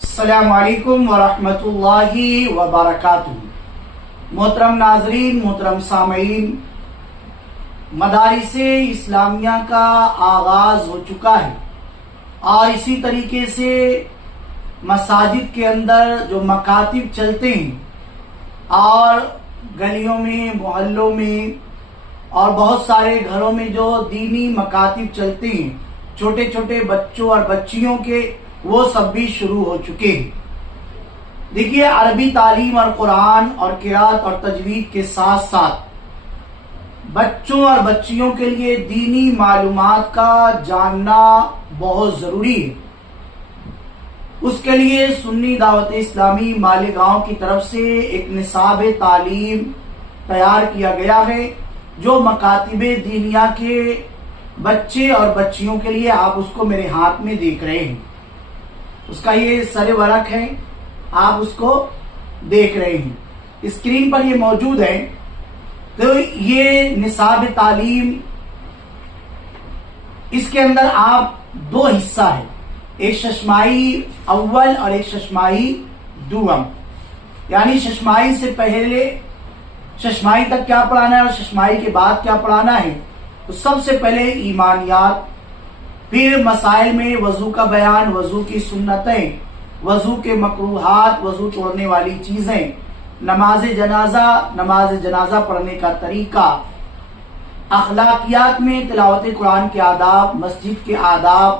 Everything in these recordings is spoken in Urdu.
السلام علیکم ورحمۃ اللہ وبرکاتہ۔ محترم ناظرین، محترم سامعین، مدارس اسلامیہ کا آغاز ہو چکا ہے اور اسی طریقے سے مساجد کے اندر جو مکاتب چلتے ہیں اور گلیوں میں، محلوں میں اور بہت سارے گھروں میں جو دینی مکاتب چلتے ہیں چھوٹے چھوٹے بچوں اور بچیوں کے، وہ سب بھی شروع ہو چکے ہیں۔ دیکھیے، عربی تعلیم اور قرآن اور قرات اور تجوید کے ساتھ ساتھ بچوں اور بچیوں کے لیے دینی معلومات کا جاننا بہت ضروری ہے۔ اس کے لیے سنی دعوت اسلامی مالیگاؤں کی طرف سے ایک نصاب تعلیم تیار کیا گیا ہے جو مکاتب دینیہ کے بچے اور بچیوں کے لیے، آپ اس کو میرے ہاتھ میں دیکھ رہے ہیں، اس کا یہ سر ورق ہے، آپ اس کو دیکھ رہے ہیں، اسکرین پر یہ موجود ہے۔ تو یہ نصاب تعلیم، اس کے اندر آپ دو حصہ ہے، ایک ششماہی اول اور ایک ششماہی دوم، یعنی ششماہی سے پہلے ششماہی تک کیا پڑھانا ہے اور ششماہی کے بعد کیا پڑھانا ہے۔ تو سب سے پہلے ایمانیات، پھر مسائل میں وضو کا بیان، وضو کی سنتیں، وضو کے مکروہات، وضو توڑنے والی چیزیں، نماز جنازہ پڑھنے کا طریقہ، اخلاقیات میں تلاوت قرآن کے آداب، مسجد کے آداب،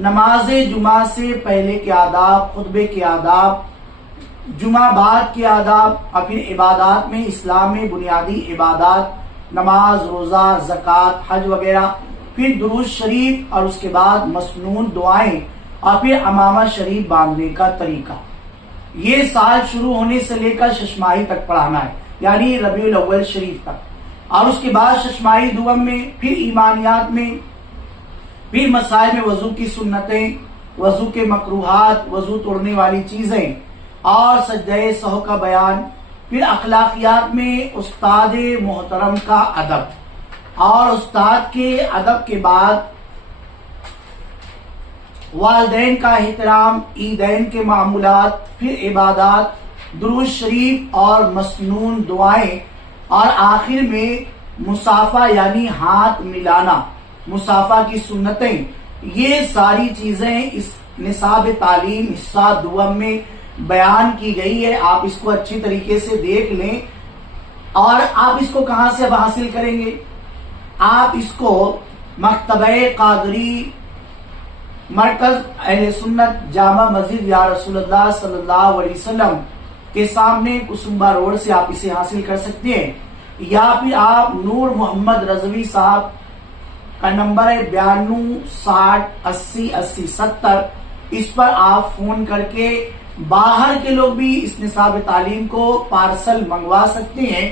نماز جمعہ سے پہلے کے آداب، خطبے کے آداب، جمعہ بعد کے آداب، اور پھر عبادات میں اسلام میں بنیادی عبادات، نماز، روزہ، زکوٰۃ، حج وغیرہ، پھر درود شریف اور اس کے بعد مسنون دعائیں، اور پھر عمامہ شریف باندھنے کا طریقہ۔ یہ سال شروع ہونے سے لے کر ششماہی تک پڑھانا ہے، یعنی ربیع الاول شریف تک، اور اس کے بعد ششماہی دوم میں، پھر ایمانیات میں، پھر مسائل میں وضو کی سنتیں، وضو کے مکروہات، وضو توڑنے والی چیزیں اور سجدہ سہو کا بیان، پھر اخلاقیات میں استاد محترم کا ادب، اور استاد کے ادب کے بعد والدین کا احترام، عیدین کے معمولات، پھر عبادات، درود شریف اور مسنون دعائیں، اور آخر میں مصافحہ یعنی ہاتھ ملانا، مصافحہ کی سنتیں۔ یہ ساری چیزیں اس نصاب تعلیم حصہ دوم میں بیان کی گئی ہے۔ آپ اس کو اچھی طریقے سے دیکھ لیں، اور آپ اس کو کہاں سے حاصل کریں گے؟ آپ اس کو مکتبہ قادری، مرکز اہل سنت، جامع مسجد یا رسول اللہ صلی اللہ علیہ وسلم کے سامنے کسمبا روڈ سے آپ اسے حاصل کر سکتے ہیں، یا پھر آپ نور محمد رضوی صاحب کا نمبر ہے 92 60 80 80 70، اس پر آپ فون کر کے باہر کے لوگ بھی اس نصاب تعلیم کو پارسل منگوا سکتے ہیں۔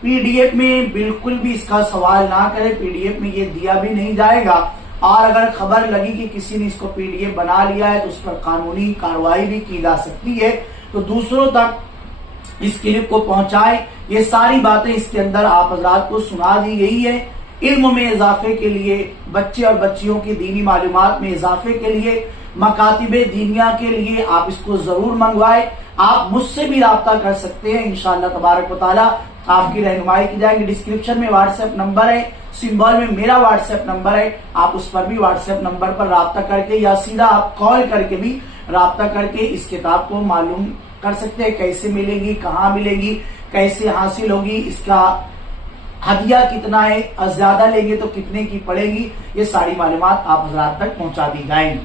پی ڈی ایف میں بالکل بھی اس کا سوال نہ کرے، پی ڈی ایف میں یہ دیا بھی نہیں جائے گا، اور اگر خبر لگی کہ کسی نے اس کو پی ڈی ایف بنا لیا ہے تو اس پر قانونی کارروائی بھی کی جا سکتی ہے۔ تو دوسروں تک اس کلپ کو پہنچائے۔ یہ ساری باتیں اس کے اندر آپ حضرات کو سنا دی گئی ہے۔ علم میں اضافے کے لیے، بچے اور بچیوں کی دینی معلومات میں اضافے کے لیے، مکاتب دینیہ کے لیے آپ اس کو ضرور منگوائیں۔ آپ مجھ سے بھی رابطہ کر سکتے ہیں، انشاءاللہ تبارک و تعالی آپ کی رہنمائی کی جائے گی۔ ڈسکرپشن میں واٹس ایپ نمبر ہے، سمبل میں میرا واٹس ایپ نمبر ہے، آپ اس پر بھی واٹس ایپ نمبر پر رابطہ کر کے یا سیدھا آپ کال کر کے بھی رابطہ کر کے اس کتاب کو معلوم کر سکتے ہیں، کیسے ملے گی، کہاں ملے گی، کیسے حاصل ہوگی، اس کا ہدیہ کتنا ہے، زیادہ لیں گے تو کتنے کی پڑے گی، یہ ساری معلومات آپ حضرات تک پہنچا دی جائیں گی۔